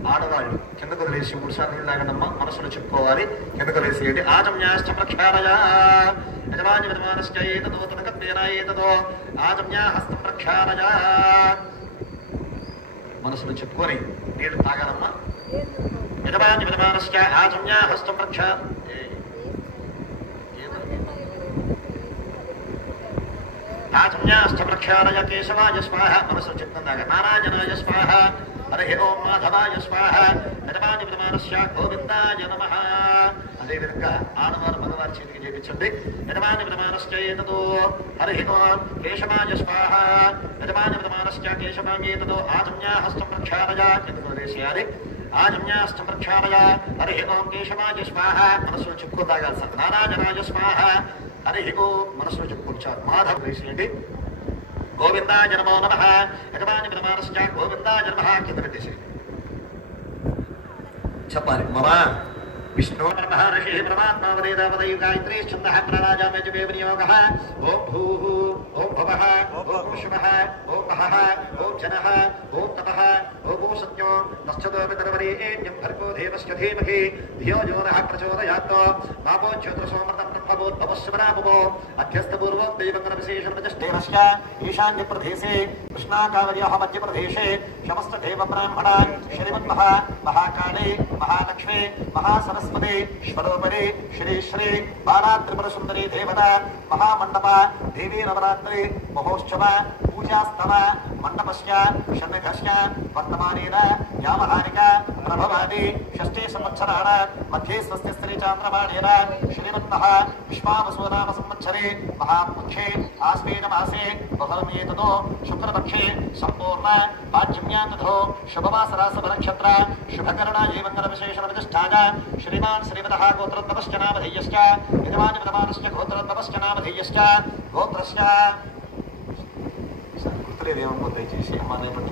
ఆడవాళ్ళు కిందకు వదిలేసి 3 సార్లు నీళ్ళు తాగండమ్మా. మనసులో చెప్పుకోవాలి. కిందకు వదిలేసి ఆజమ్యాశ్చ ప్రక్షాళయ యజమాని విధమానశ్చ ఏతదో తనకత్వేన ఏతదో ఆజమ్యా హస్తం ప్రక్షాళయ. మనసులో చెప్పుకొని నీళ్ళు తాగాలమ్మా. యజమాని విధమానశ్చ ఆజమ్యా హస్తం ఆజమ్యాశ్చ ప్రక్షాళయ కేశవాయ స్వాహ. మనసులో చెప్తుందాగా నారాయణాయ స్వాహ. హరి ఓం మాధవాయ స్వాహ. యజమాని విధమానశ్చ గోవిందాయ నమః. అదేవిధంగా ఆడవారు మగవారి చేతికి చేయించండి. యజమాని విధమానశ్చ ఏతదో హరి ఓం కేశవాయ స్వాహ. యజమాని విధమానశ్చ కేశవాయేతదో ఆజమ్యా హస్తం ప్రక్షాళయ. కిందకు వదిలేసేయాలి. ఆజమ్యాశ్చ ప్రక్షాళయ హరి ఓం కేశవాయ స్వాహ. మనసులో చెప్పుకో తాగాలి సార్. నారాయణాయ స్వాహ. హరి ఓం మనసులో చెప్పుకోవచ్చు. మాధవ వేసేయండి. గోవిందాయ నమో నమః. యజమాని విధమానశ్చ గోవిందాయ నమః. కింద పెట్టేసేయండి. చెప్పాలి. మమ విష్ణు మహర్షి పరమాత్మా వదేదావదయు గాయత్రీ ఛందః ప్రాణాయామే చ వినియోగః. ఓం భూః ఓం భవః ఓం శుభః ఓం మహః ఓం జనః ఓం తపః ఓం సత్యో నశ్చదో వితరవరేణ్యం భర్గో దేవస్య ధీమహి ధియో యో నః ప్రచోదయాత్. మాపోచ్యోత్రసోమృతం బ్రహ్మభూద్భవస్వరాభవో అధ్యస్థపూర్వోక్తైవంగన విశేషణమజష్టేవస్య ఈశాన్య ప్రదేశే కృష్ణాకావర్యాః మధ్యప్రదేశే సమస్త దేవ బ్రాహ్మణ శ్రీమన్మహ మహాకాళే మహాలక్ష్మే మహాసరస్వతి స్వరూపిణి శ్రీ శ్రీ బాలాత్రిపుర సుందరి దేవత మహామండప దేవీ నవరాత్రి మహోత్సవ పూజాస్తవ మండపస్య షణ్ణిధస్య వర్తమానేన యావహారిక ప్రభవాది షష్ఠే సంవత్సరాణ మధ్యే స్వస్తి స్త్రీ చాంద్రమాణేన శ్రీమన్మః విశ్వావసో నామ సంవత్సరే మహాముఖ్యే ఆస్వేన మాసే బహుళమేతదో శుక్లపక్షే సంపూర్ణ పాడ్యమ్యాతదో శుభవాసరాసభ నక్షత్ర శుభకరణ ఏవంగర విశేషణ ప్రతిష్ఠాన శ్రీమాన్ శ్రీమదః గోత్రోద్భవశ్చ నామధేయశ్చ యజమాని విధమానశ్చ గోత్రోద్భవశ్చ నామధేయశ్చ గోత్రస్య గుర్తులేదేమో దయచేసి అమ్మ